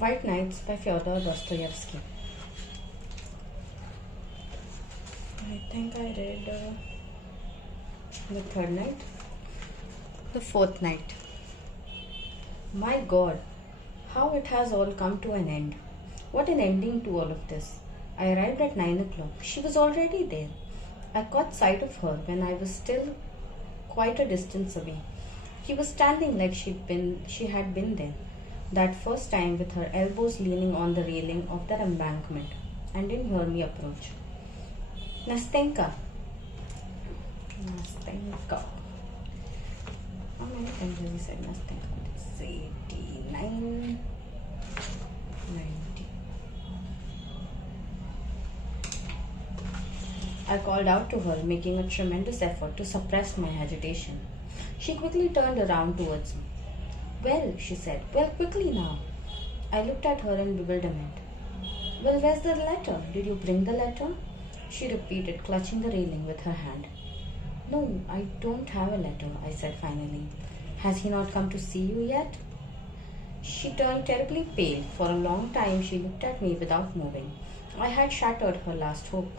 White Nights by Fyodor Dostoyevsky. I think I read the third night. The fourth night. My God, how it has all come to an end. What an ending to all of this. I arrived at 9 o'clock. She was already there. I caught sight of her when I was still quite a distance away. She was standing like she had been there that first time, with her elbows leaning on the railing of the embankment, and didn't hear me approach. Nastenka. Nastenka. How many times have we said Nastenka? It's 89, 90. I called out to her, making a tremendous effort to suppress my agitation. She quickly turned around towards me. Well, she said, well, quickly now. I looked at her in bewilderment. Well, where's the letter? Did you bring the letter? She repeated, clutching the railing with her hand. No, I don't have a letter, I said finally. Has he not come to see you yet? She turned terribly pale. For a long time she looked at me without moving. I had shattered her last hope.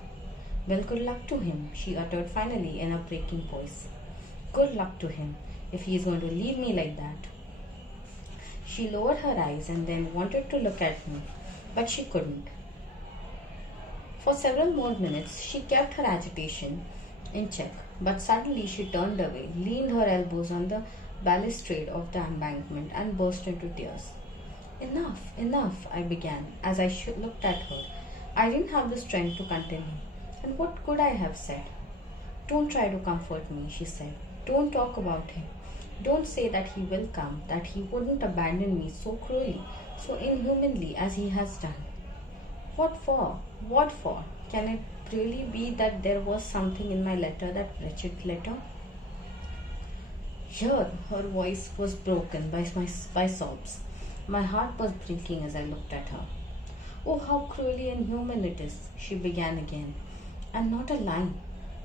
Well, good luck to him, she uttered finally in a breaking voice. Good luck to him, if he is going to leave me like that. She lowered her eyes and then wanted to look at me, but she couldn't. For several more minutes she kept her agitation in check, but suddenly she turned away, leaned her elbows on the balustrade of the embankment, and burst into tears. Enough, enough, I began, as I looked at her. I didn't have the strength to continue. And what could I have said? Don't try to comfort me, she said. Don't talk about him. Don't say that he will come, that he wouldn't abandon me so cruelly, so inhumanly as he has done. What for? What for? Can it really be that there was something in my letter, that wretched letter? Here, her voice was broken by sobs. My heart was breaking as I looked at her. Oh, how cruelly inhuman it is, she began again. And not a line,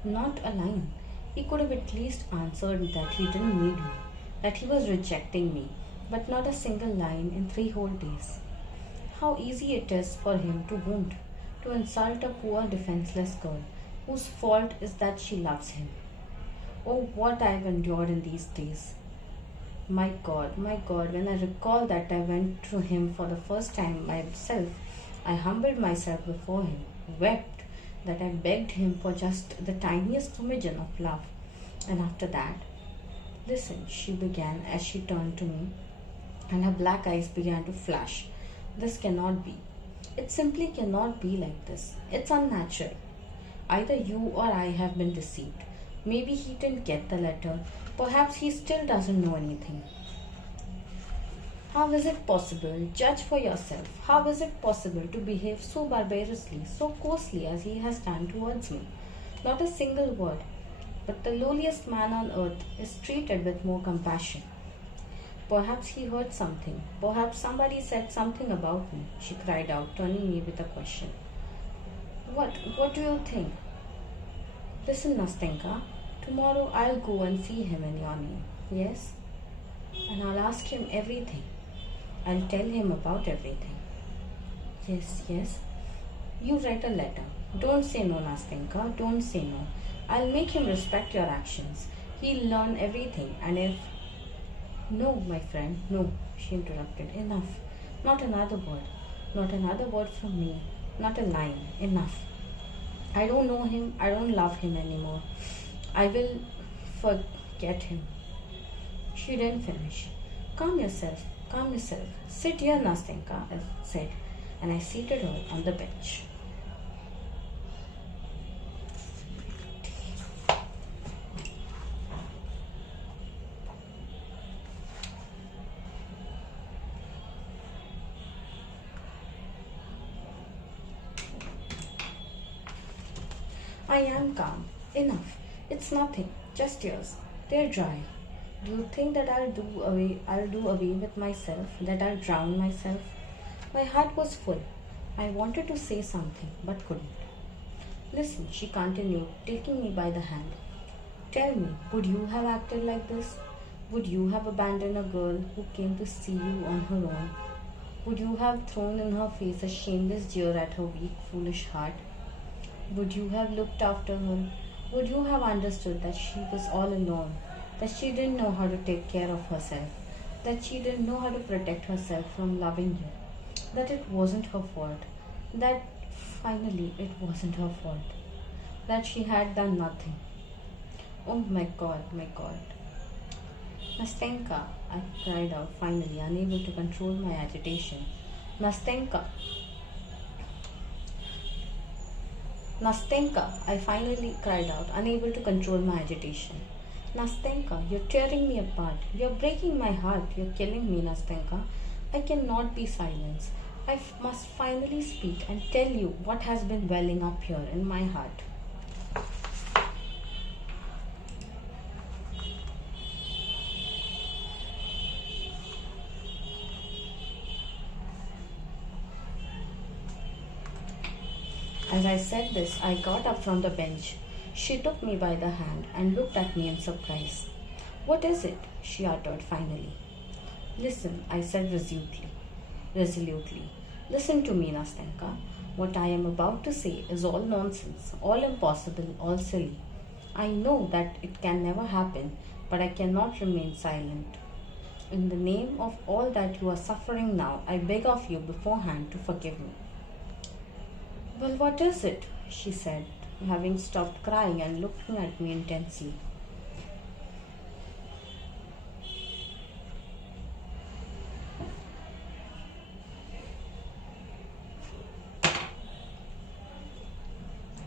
not a line. He could have at least answered that he didn't need me, that he was rejecting me, but not a single line in 3 whole days. How easy it is for him to wound, to insult a poor defenseless girl, whose fault is that she loves him. Oh, what I have endured in these days. My God, when I recall that I went to him for the first time myself, I humbled myself before him, wept, that I begged him for just the tiniest smidgen of love. And after that, listen, she began as she turned to me, and her black eyes began to flash. This cannot be. It simply cannot be like this. It's unnatural. Either you or I have been deceived. Maybe he didn't get the letter. Perhaps he still doesn't know anything. How is it possible? Judge for yourself. How is it possible to behave so barbarously, so coarsely as he has done towards me? Not a single word. But the lowliest man on earth is treated with more compassion. Perhaps he heard something. Perhaps somebody said something about me, she cried out, turning me with a question. What do you think? Listen, Nastenka, tomorrow I'll go and see him in your name. Yes? And I'll ask him everything. I'll tell him about everything. Yes, yes. You write a letter. Don't say no, Nastenka. Don't say no. I'll make him respect your actions. He'll learn everything. And if... No, my friend, no, she interrupted. Enough. Not another word. Not another word from me. Not a line. Enough. I don't know him. I don't love him anymore. I will forget him. She didn't finish. Calm yourself. Calm yourself. Sit here, Nastenka, I said, and I seated her on the bench. I am calm. Enough. It's nothing. Just tears. They're dry. Do you think that I'll do away with myself, that I'll drown myself? My heart was full. I wanted to say something, but couldn't. Listen, she continued, taking me by the hand. Tell me, would you have acted like this? Would you have abandoned a girl who came to see you on her own? Would you have thrown in her face a shameless jeer at her weak, foolish heart? Would you have looked after her? Would you have understood that she was all alone, that she didn't know how to take care of herself, that she didn't know how to protect herself from loving you, that it wasn't her fault, that finally it wasn't her fault, that she had done nothing? Oh my God, my God. Nastenka, I cried out, finally, unable to control my agitation. Nastenka. Nastenka, I finally cried out, unable to control my agitation. Nastenka, you're tearing me apart. You're breaking my heart. You're killing me, Nastenka. I cannot be silenced. I must finally speak and tell you what has been welling up here in my heart. As I said this, I got up from the bench. She took me by the hand and looked at me in surprise. What is it? She uttered finally. Listen, I said resolutely. Listen to me, Nastenka. What I am about to say is all nonsense, all impossible, all silly. I know that it can never happen, but I cannot remain silent. In the name of all that you are suffering now, I beg of you beforehand to forgive me. Well, what is it? She said, having stopped crying and looking at me intensely.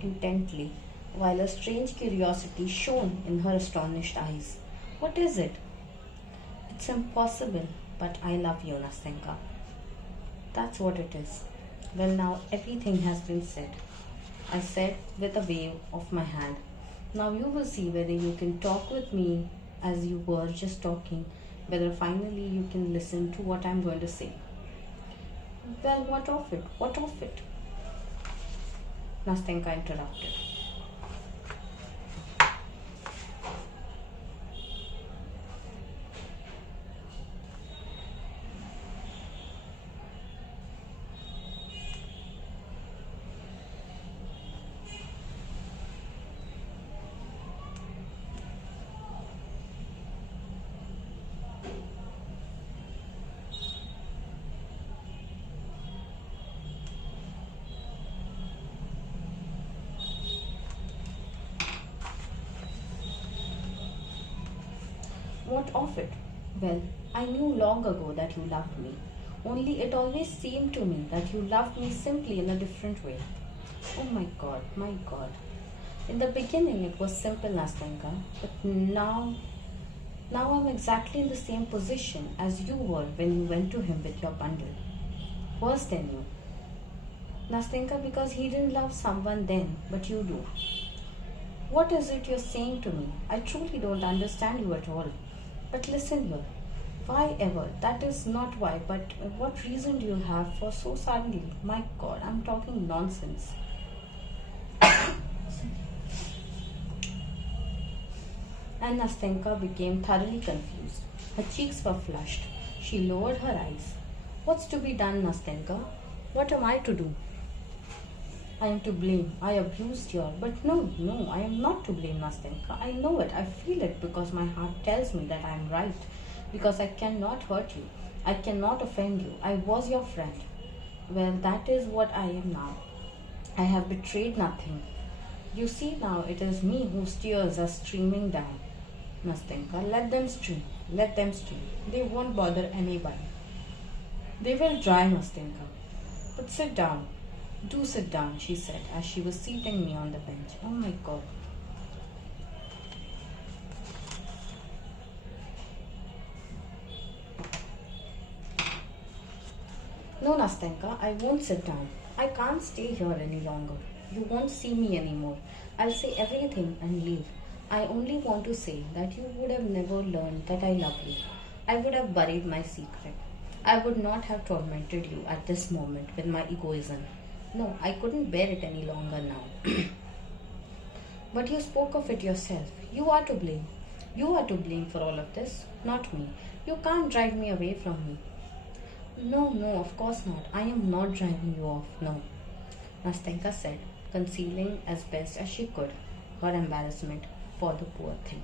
Intently, while a strange curiosity shone in her astonished eyes. What is it? It's impossible, but I love you, Nastenka. That's what it is. Well, now everything has been said, I said with a wave of my hand. Now you will see whether you can talk with me as you were just talking, whether finally you can listen to what I'm going to say. Well, what of it? What of it? Nastenka interrupted. What of it? Well, I knew long ago that you loved me. Only it always seemed to me that you loved me simply in a different way. Oh my God, my God. In the beginning it was simple, Nastenka, but now I'm exactly in the same position as you were when you went to him with your bundle. Worse than you. Nastenka, because he didn't love someone then, but you do. What is it you're saying to me? I truly don't understand you at all. But listen here. Why ever? That is not why, but what reason do you have for so suddenly? My God, I'm talking nonsense. And Nastenka became thoroughly confused. Her cheeks were flushed. She lowered her eyes. What's to be done, Nastenka? What am I to do? I am to blame. I abused you. But no, I am not to blame, Nastenka. I know it. I feel it because my heart tells me that I am right. Because I cannot hurt you. I cannot offend you. I was your friend. Well, that is what I am now. I have betrayed nothing. You see now, it is me whose tears are streaming down. Nastenka, let them stream. Let them stream. They won't bother anybody. They will dry, Nastenka. But sit down. Do sit down, she said, as she was seating me on the bench. Oh my God. No, Nastenka, I won't sit down. I can't stay here any longer. You won't see me anymore. I'll say everything and leave. I only want to say that you would have never learned that I love you. I would have buried my secret. I would not have tormented you at this moment with my egoism. No, I couldn't bear it any longer now. But you spoke of it yourself. You are to blame. You are to blame for all of this, not me. You can't drive me away from me. No, no, of course not. I am not driving you off, no, Nastenka said, concealing as best as she could her embarrassment for the poor thing.